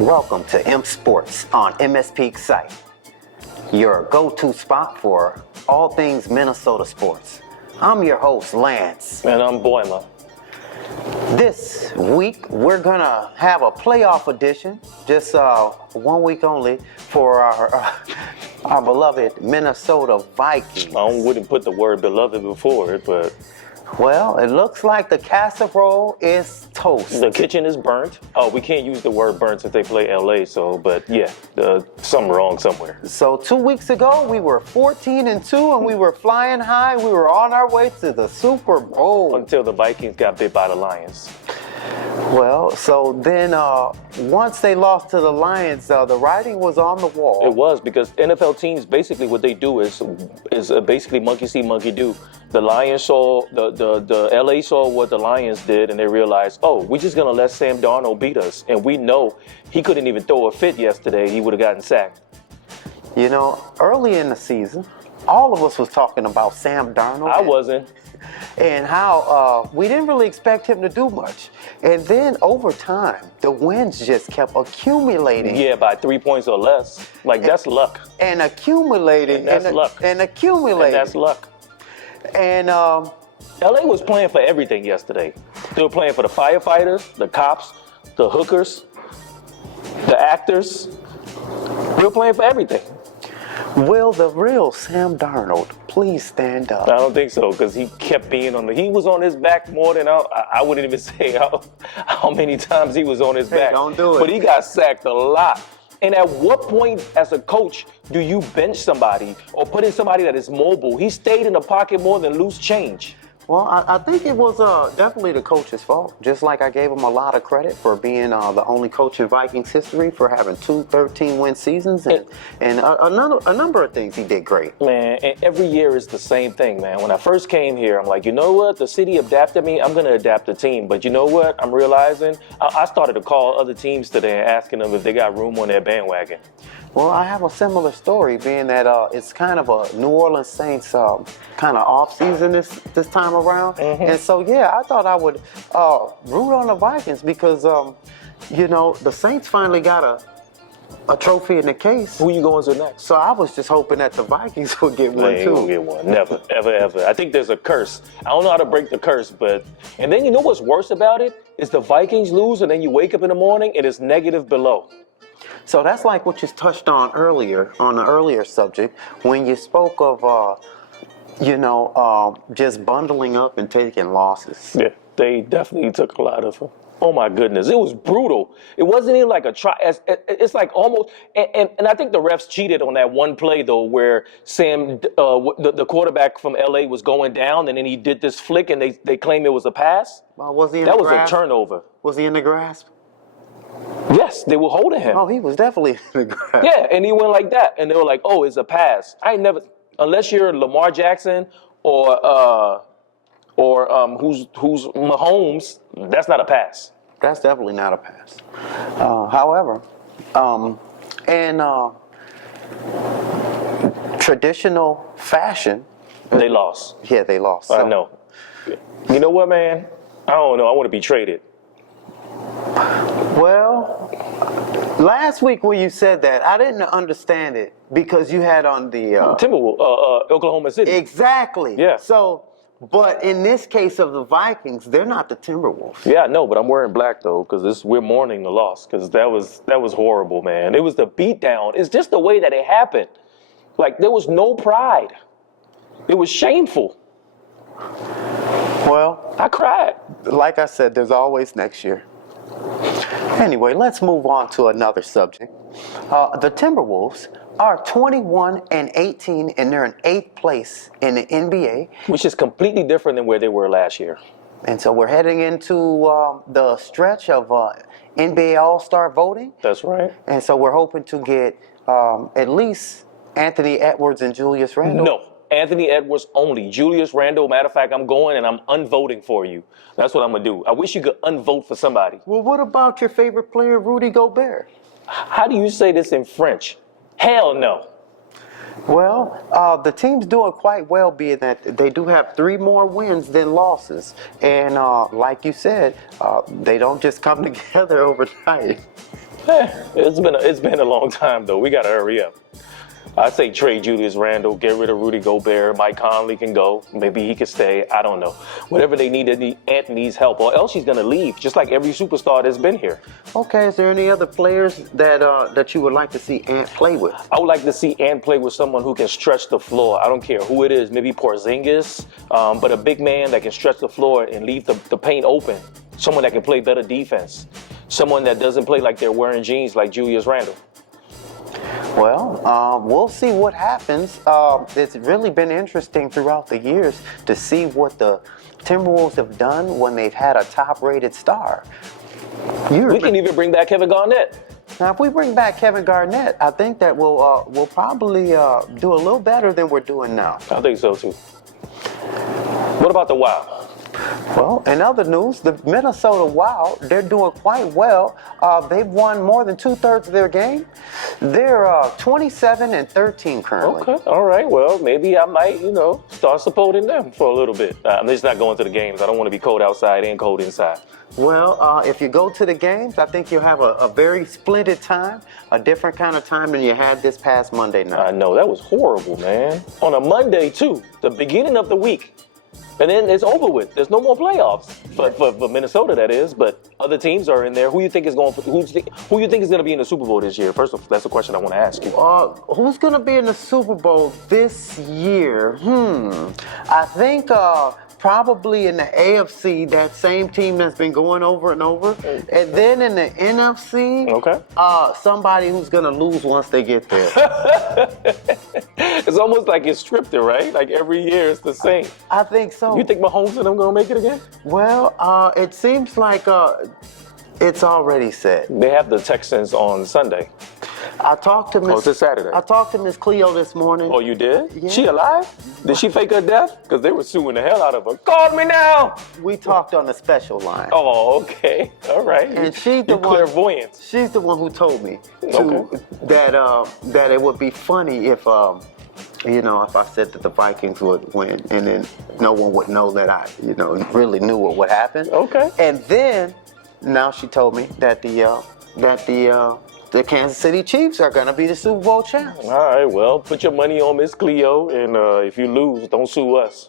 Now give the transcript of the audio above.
Welcome to MSPorts on MSP site, your go-to spot for all things Minnesota sports. I'm your host, Lance. And I'm Boima. This week, we're gonna have a playoff edition, just 1 week only, for our beloved Minnesota Vikings. I wouldn't put the word beloved before it, but... Well, it looks like the casserole is toast. The kitchen is burnt. Oh, we can't use the word burnt if they play LA, but yeah, something wrong somewhere. So 2 weeks ago, we were 14-2 and we were flying high. We were on our way to the Super Bowl. Until the Vikings got bit by the Lions. Well, so then once they lost to the Lions, the writing was on the wall. It was, because NFL teams, basically what they do is basically monkey see, monkey do. The Lions saw, the LA saw what the Lions did, and they realized, oh, we're just going to let Sam Darnold beat us. And we know he couldn't even throw a fit yesterday. He would have gotten sacked. You know, early in the season, all of us was talking about Sam Darnold. I wasn't. And how we didn't really expect him to do much. And then over time, the wins just kept accumulating. Yeah, by 3 points or less. That's luck. And accumulating. And that's luck. And accumulating. And that's luck. And LA was playing for everything yesterday. They were playing for the firefighters, the cops, the hookers, the actors. They were playing for everything. Will the real Sam Darnold please stand up? I don't think so, because he kept being he was on his back more than I wouldn't even say how many times he was on his back. Don't do it. But he got sacked a lot. And at what point as a coach do you bench somebody or put in somebody that is mobile? He stayed in the pocket more than loose change. Well, I think it was definitely the coach's fault. Just like I gave him a lot of credit for being the only coach in Vikings history for having 2 13-win seasons and a number of things he did great. Man, and every year is the same thing, man. When I first came here, I'm like, you know what? The city adapted me. I'm going to adapt the team. But you know what? I'm realizing I started to call other teams today and asking them if they got room on their bandwagon. Well, I have a similar story, being that it's kind of a New Orleans Saints kind of off season this time around, and so yeah, I thought I would root on the Vikings because the Saints finally got a trophy in the case. Who you going to next? So I was just hoping that the Vikings would get one they ain't too. Gonna get one, never, ever, ever. I think there's a curse. I don't know how to break the curse, and then you know what's worse about it is the Vikings lose, and then you wake up in the morning and it's negative below. So that's like what you touched on earlier, on the earlier subject, when you spoke of, just bundling up and taking losses. Yeah, they definitely took a lot of them. Oh my goodness, it was brutal. It wasn't even like a try. It's like almost, and I think the refs cheated on that one play though, where Sam, the quarterback from LA, was going down, and then he did this flick, and they claimed it was a pass. Was he in that the was grasp? A turnover. Was he in the grasp? Yes, they were holding him. Oh, he was definitely in the grasp. Yeah, and he went like that, and they were like, "Oh, it's a pass." I never, unless you're Lamar Jackson or who's Mahomes, that's not a pass. That's definitely not a pass. However, in traditional fashion, they lost. Yeah, they lost. I know. You know what, man? I don't know. I want to be traded. Well, last week when you said that, I didn't understand it because you had on the Timberwolves, Oklahoma City. Exactly. Yeah. So, but in this case of the Vikings, they're not the Timberwolves. Yeah, I know, but I'm wearing black though because we're mourning the loss because that was horrible, man. It was the beatdown. It's just the way that it happened. Like there was no pride. It was shameful. Well, I cried. Like I said, there's always next year. Anyway, let's move on to another subject. The Timberwolves are 21-18, and they're in 8th place in the NBA. Which is completely different than where they were last year. And so we're heading into the stretch of NBA All-Star voting. That's right. And so we're hoping to get at least Anthony Edwards and Julius Randle. No. Anthony Edwards only. Julius Randle, matter of fact, I'm going and I'm unvoting for you. That's what I'm going to do. I wish you could unvote for somebody. Well, what about your favorite player, Rudy Gobert? How do you say this in French? Hell no. Well, the team's doing quite well, being that they do have 3 more wins than losses. And like you said, they don't just come together overnight. It's been a long time though. We gotta hurry up. I say trade Julius Randle, get rid of Rudy Gobert. Mike Conley can go. Maybe he can stay. I don't know. Whatever they need, Ant needs help, or else she's gonna leave, just like every superstar that's been here. Okay, is there any other players that you would like to see Ant play with? I would like to see Ant play with someone who can stretch the floor. I don't care who it is. Maybe Porzingis, but a big man that can stretch the floor and leave the paint open. Someone that can play better defense. Someone that doesn't play like they're wearing jeans like Julius Randle. Well, we'll see what happens. It's really been interesting throughout the years to see what the Timberwolves have done when they've had a top-rated star. We can even bring back Kevin Garnett. Now, if we bring back Kevin Garnett, I think that we'll probably do a little better than we're doing now. I think so too. What about the Wild? Well, in other news, the Minnesota Wild, they're doing quite well. They've won more than 2/3 of their game. They're 27-13 currently. Okay, all right. Well, maybe I might, start supporting them for a little bit. I'm just not going to the games. I don't want to be cold outside and cold inside. Well, if you go to the games, I think you'll have a very splendid time, a different kind of time than you had this past Monday night. I know, that was horrible, man. On a Monday, too, the beginning of the week. And then it's over with. There's no more playoffs for Minnesota, that is. But other teams are in there. Who you think is going to be in the Super Bowl this year? First off, that's a question I want to ask you. Who's going to be in the Super Bowl this year? I think probably in the AFC, that same team that's been going over and over. And then in the NFC, somebody who's going to lose once they get there. It's almost like it's scripted, right? Like every year it's the same. I think so. You think Mahomes and them going to make it again? Well, it seems like it's already set. They have the Texans on Sunday. I talked to Miss. Oh, it's Saturday. I talked to Miss Cleo this morning. Oh, you did? Yeah. She alive? Did she fake her death? Because they were suing the hell out of her. Call me now! We talked on the special line. Oh, okay. All right. And she's the one. Clairvoyant. She's the one who told me that it would be funny if if I said that the Vikings would win, and then no one would know that I really knew what would happen. Okay. And then now she told me that the Kansas City Chiefs are going to be the Super Bowl champs. All right, well, put your money on Miss Cleo, and if you lose, don't sue us.